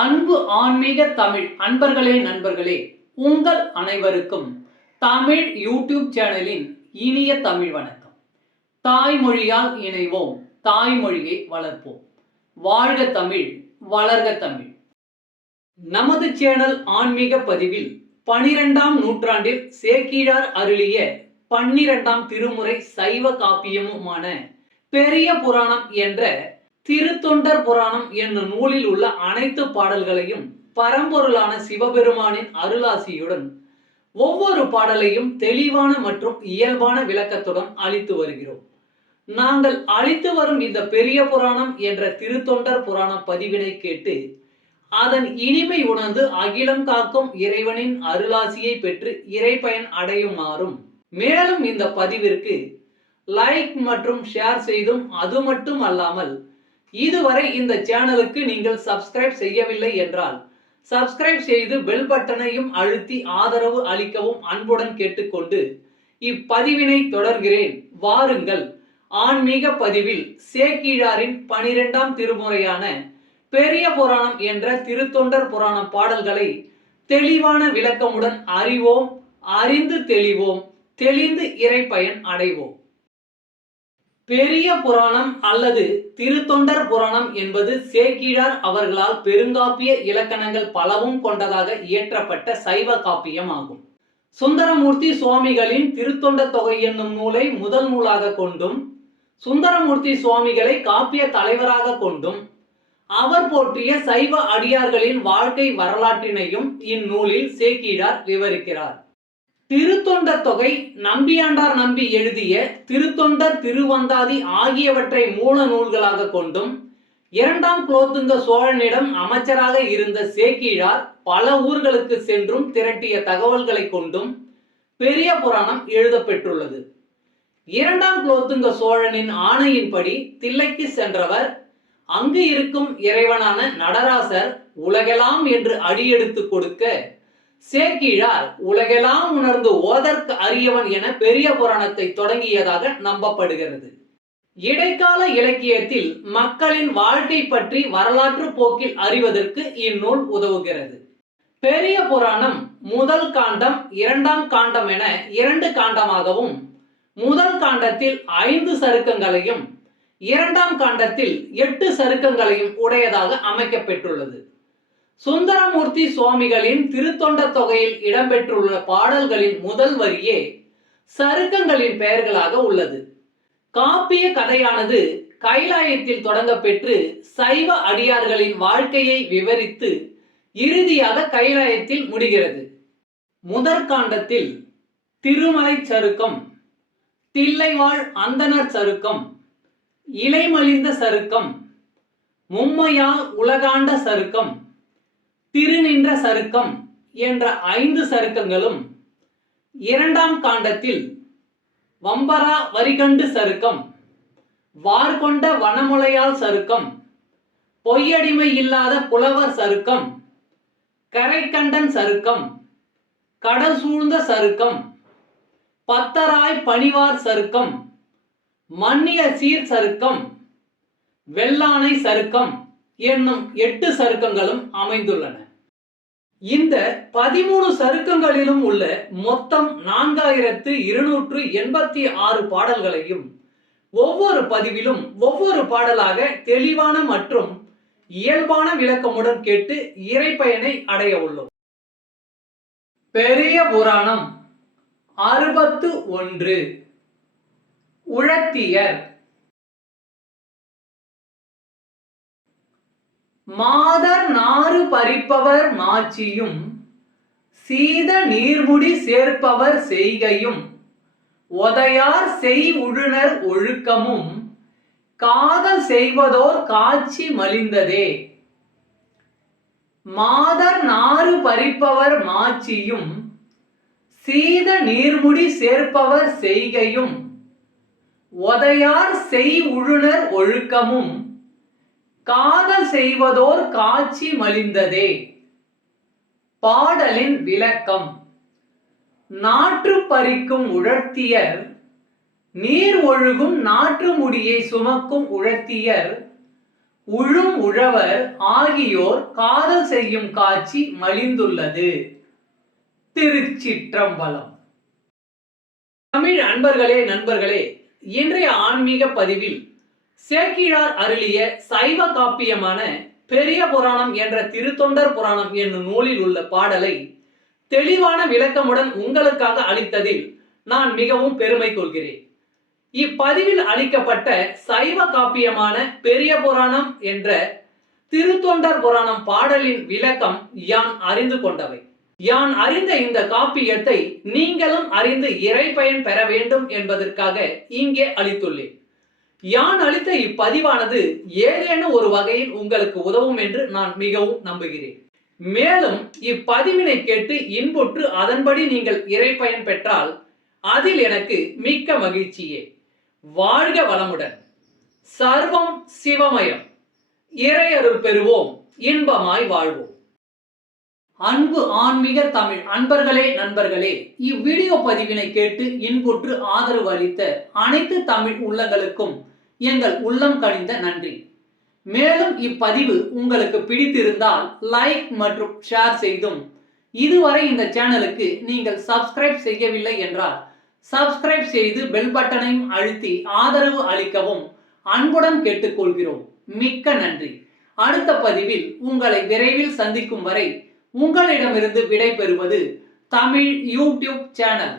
அன்பு ஆன்மீக தமிழ் அன்பர்களே நண்பர்களே, உங்கள் அனைவருக்கும் தமிழ் யூடியூப் சேனலின் இனிய தமிழ் வணக்கம். தாய்மொழியால் இணைவோம், தாய்மொழியை வளர்ப்போம். வாழ்க தமிழ், வளர்க தமிழ். நமது சேனல் ஆன்மீக பதிவில் 12ஆம் நூற்றாண்டில் சேக்கிழார் அருளிய 12ஆம் திருமுறை சைவ காப்பியமுமான பெரிய புராணம் என்ற திருத்தொண்டர் புராணம் என்னும் நூலில் உள்ள அனைத்து பாடல்களையும் பரம்பொருளான சிவபெருமானின் அருளாசியுடன் ஒவ்வொரு பாடலையும் தெளிவான மற்றும் இயல்பான விளக்கத்துடன் அளித்து வருகிறோம். நாங்கள் அளித்து வரும் இந்த பெரிய புராணம் என்ற திருத்தொண்டர் புராண பதிவினை கேட்டு அதன் இனிமை உணர்ந்து அகிலம் காக்கும் இறைவனின் அருளாசியை பெற்று இறைப்பயன் அடையுமாறும், மேலும் இந்த பதிவிற்கு லைக் மற்றும் ஷேர் செய்தும், அது மட்டும் அல்லாமல் இதுவரை இந்த சேனலுக்கு நீங்கள் சப்ஸ்கிரைப் செய்யவில்லை என்றால் சப்ஸ்கிரைப் செய்து பெல் பட்டனையும் அழுத்தி ஆதரவு அளிக்கவும் அன்புடன் கேட்டுக்கொண்டு இப்பதிவினை தொடர்கிறேன். வாருங்கள், ஆன்மீக பதிவில் சேக்கிழாரின் 12ஆம் திருமுறையான பெரிய புராணம் என்ற திருத்தொண்டர் புராண பாடல்களை தெளிவான விளக்கமுடன் அறிவோம், அறிந்து தெளிவோம், தெளிந்து இறைப்பயன் அடைவோம். பெரிய புராணம் அல்லது திருத்தொண்டர் புராணம் என்பது சேக்கிழார் அவர்களால் பெருங்காப்பிய இலக்கணங்கள் பலவும் கொண்டதாக இயற்றப்பட்ட சைவ காப்பியம் ஆகும். சுந்தரமூர்த்தி சுவாமிகளின் திருத்தொண்ட தொகை என்னும் நூலை முதல் நூலாக கொண்டும், சுந்தரமூர்த்தி சுவாமிகளை காப்பிய தலைவராக கொண்டும், அவர் போற்றிய சைவ அடியார்களின் வாழ்க்கை வரலாற்றினையும் இந்நூலில் சேக்கிழார் விவரிக்கிறார். திருத்தொண்டர் தொகை நம்பியாண்டார் நம்பி எழுதிய திருத்தொண்டர் திருவந்தாதி ஆகியவற்றை மூல நூல்களாக கொண்டும், 2ஆம் குலோத்துங்க சோழனிடம் அமைச்சராக இருந்த சேக்கிழார் பல ஊர்களுக்கு சென்றும் திரட்டிய தகவல்களை கொண்டும் பெரிய புராணம் எழுதப்பெற்றுள்ளது. 2ஆம் குலோத்துங்க சோழனின் ஆணையின்படி தில்லைக்கு சென்றவர் அங்கு இருக்கும் இறைவனான நடராசர் உலகெல்லாம் என்று அடியெடுத்து கொடுக்க, சேக்கிழார் உலகெல்லாம் உணர்ந்து ஓதற்கு அரியவன் என பெரிய புராணத்தை தொடங்கியதாக நம்பப்படுகிறது. இடைக்கால இலக்கியத்தில் மக்களின் வாழ்க்கை பற்றி வரலாற்று போக்கில் அறிவதற்கு இந்நூல் உதவுகிறது. பெரிய புராணம் முதல் காண்டம், 2ஆம் காண்டம் என 2 காண்டமாகவும், முதல் காண்டத்தில் 5 சருக்கங்களையும் 2ஆம் காண்டத்தில் 8 சருக்கங்களையும் உடையதாக அமைக்கப்பெற்றுள்ளது. சுந்தரமூர்த்தி சுவாமிகளின் திருத்தொண்ட தொகையில் இடம்பெற்றுள்ள பாடல்களின் முதல் வரியே சருக்கங்களின் பெயர்களாக உள்ளது. காப்பிய கதையானது கைலாயத்தில் தொடங்க பெற்று சைவ அடியார்களின் வாழ்க்கையை விவரித்து இறுதியாக கைலாயத்தில் முடிகிறது. முதற்காண்டத்தில் திருமலை சருக்கம், தில்லைவாழ் அந்தணர் சருக்கம், இலைமலிந்த சருக்கம், மும்மையால் உலகாண்ட சருக்கம், திருநின்ற சருக்கம் என்ற 5 சருக்கங்களும், 2ஆம் காண்டத்தில் வம்பரா வரிகண்டு சருக்கம், வார்கொண்ட வனமுலையால் சருக்கம், பொய்யடிமை இல்லாத புலவர் சருக்கம், கரைக்கண்டன் சருக்கம், கடல் சூழ்ந்த சருக்கம், பத்தராய் பணிவார் சருக்கம், மன்னிய சீர் சருக்கம், வெள்ளானை சருக்கம் என்னும் 8 சருக்கங்களும் அமைந்துள்ளன. இந்த 13 சருக்கங்களிலும் உள்ள மொத்தம் 4286 பாடல்களையும் ஒவ்வொரு பதிவிலும் ஒவ்வொரு பாடலாக தெளிவான மற்றும் இயல்பான விளக்கமுடன் கேட்டு இறைப்பயனை அடைய உள்ளோம். பெரிய புராணம் 61. உழத்தியர். மாதர் நாறு பறிப்பவர் மாட்சியும், சீத நீர்முடி சேர்ப்பவர் செய்கையும், ஒதையார் செய் உழுனர் ஒழுக்கமும், காதல் செய்வதோர் காட்சி மலிந்ததே. மாதர் நாறு பறிப்பவர் மாட்சியும், சீத நீர்முடி சேர்ப்பவர் செய்கையும், ஒதையார் செய் உழுனர் ஒழுக்கமும், காதல் செய்வதோர் காட்சி மலிந்ததே. பாடலின் விளக்கம். நாற்று பறிக்கும் உழத்தியர், நீர் ஒழுகும் நாற்று முடியை சுமக்கும் உழத்தியர், உழும் உழவர் ஆகியோர் காதல் செய்யும் காட்சி மலிந்துள்ளது. திருச்சிற்றம்பலம். தமிழ் அன்பர்களே, நண்பர்களே, இன்றைய ஆன்மீக பதிவில் சேக்கிழார் அருளிய சைவ காப்பியமான பெரிய புராணம் என்ற திருத்தொண்டர் புராணம் என்னும் நூலில் உள்ள பாடலை தெளிவான விளக்கமுடன் உங்களுக்காக அளித்ததில் நான் மிகவும் பெருமை கொள்கிறேன். இப்பதிவில் அளிக்கப்பட்ட சைவ காப்பியமான பெரிய புராணம் என்ற திருத்தொண்டர் புராணம் பாடலின் விளக்கம் யான் அறிந்து கொண்டவை. யான் அறிந்த இந்த காப்பியத்தை நீங்களும் அறிந்து இறைப்பயன் பெற வேண்டும் என்பதற்காக இங்கே அளித்துள்ளேன். யான் அளித்த இப்பதிவானது ஏதேனும் ஒரு வகையில் உங்களுக்கு உதவும் என்று நான் மிகவும் நம்புகிறேன். மேலும் இப்பதிவினை கேட்டு இன்புற்று அதன்படி நீங்கள் இறைப்பயன் பெற்றால் அதில் எனக்கு மிக்க மகிழ்ச்சியே. வாழ்க வளமுடன். சர்வம் சிவமயம். இறையருள் பெறுவோம், இன்பமாய் வாழ்வோம். அன்பு ஆன்மீக தமிழ் அன்பர்களே, நண்பர்களே, இவ்வீடியோ பதிவினை கேட்டு இன்புற்று ஆதரவு அளித்த அனைத்து தமிழ் உள்ளங்களுக்கும் எங்கள் உள்ளம் கனிந்த நன்றி. மேலும் இப்பதிவு உங்களுக்கு பிடித்திருந்தால் லைக் மற்றும் ஷேர் செய்தும், இதுவரை இந்த சேனலுக்கு நீங்கள் சப்ஸ்கிரைப் செய்யவில்லை என்றால் சப்ஸ்கிரைப் செய்து பெல் பட்டனையும் அழுத்தி ஆதரவு அளிக்கவும் அன்புடன் கேட்டுக்கொள்கிறோம். மிக்க நன்றி. அடுத்த பதிவில் உங்களை விரைவில் சந்திக்கும் வரை உங்களிடமிருந்து விடை பெறுவது தமிழ் யூடியூப் சேனல்.